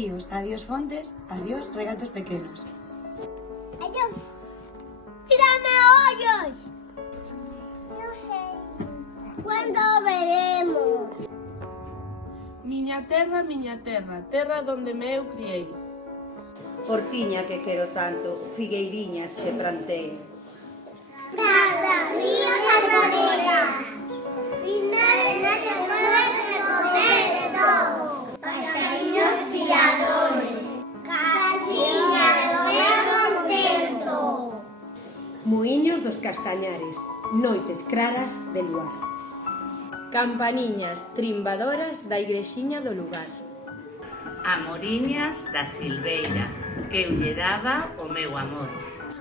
ríos, adiós fontes, adiós regatos pequenos. Adiós. Tírame ollos. No sé. ¿Cuándo veremos? Miña terra, terra donde me eu criei. Hortiña que quero tanto, figueiriñas que plantei. Prada, ríos, arboledas. Finales de semana de comer de todo. Pasariños piadores. Casiña do ben contento. Muiños dos Castañares, noites claras de luar. Campaniñas trimbadoras da igrexiña do lugar. Amoriñas da silveira, que eu lle daba o meu amor.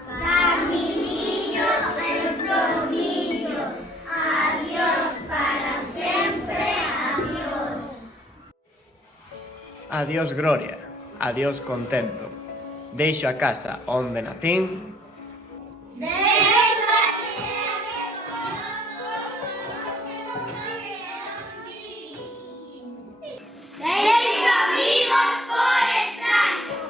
Caminiños en tornillo, adiós para sempre, adiós. Adiós gloria, adiós contento. Deixo a casa onde nacín. Deixo amigos por extraños.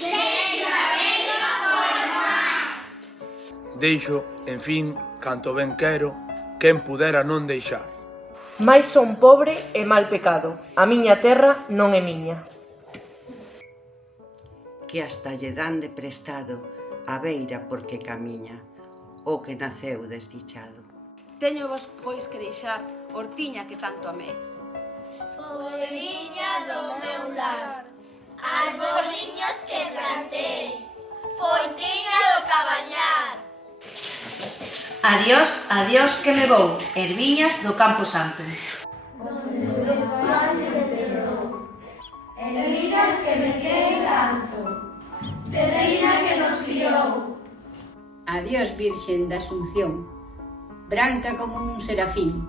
Deixo amigos por mar. Deixo, en fin, canto ben quero, quen pudera non deixar. Mais son pobre e mal pecado, a miña terra non é miña. Que hasta lle dan de prestado a beira porque camiña, o que naceu desdichado. Teño vos pois que deixar hortiña que tanto amei. Folliña do meu lar, arboliños que plantei, foitiña do cabañar. Adiós, adiós que me vou, herviñas do Campo Santo. Herviñas que me queren tanto, terreina que nos criou. Adiós, Virxen da Asunción, branca como un serafín.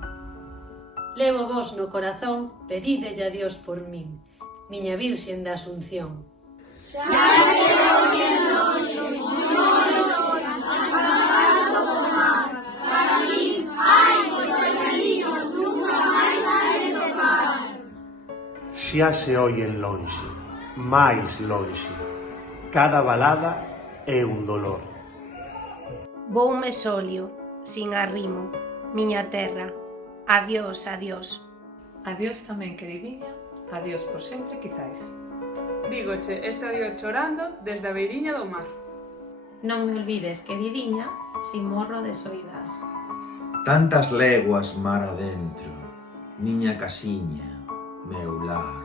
Levo vos no corazón, pedídelle a Dios por min, miña Virxen da Asunción. Xa se oyen lonxe, máis lonxe. Cada balada é un dolor. Voume solio, sin arrimo, miña terra. Adiós, adiós. Adiós tamén, queridiña. Adiós por sempre, quizáis. Dígoche este adiós chorando desde a beiriña do mar. Non me olvides, queridiña, si morro de soidás. Tantas leguas mar adentro, miña casiña, meu lar.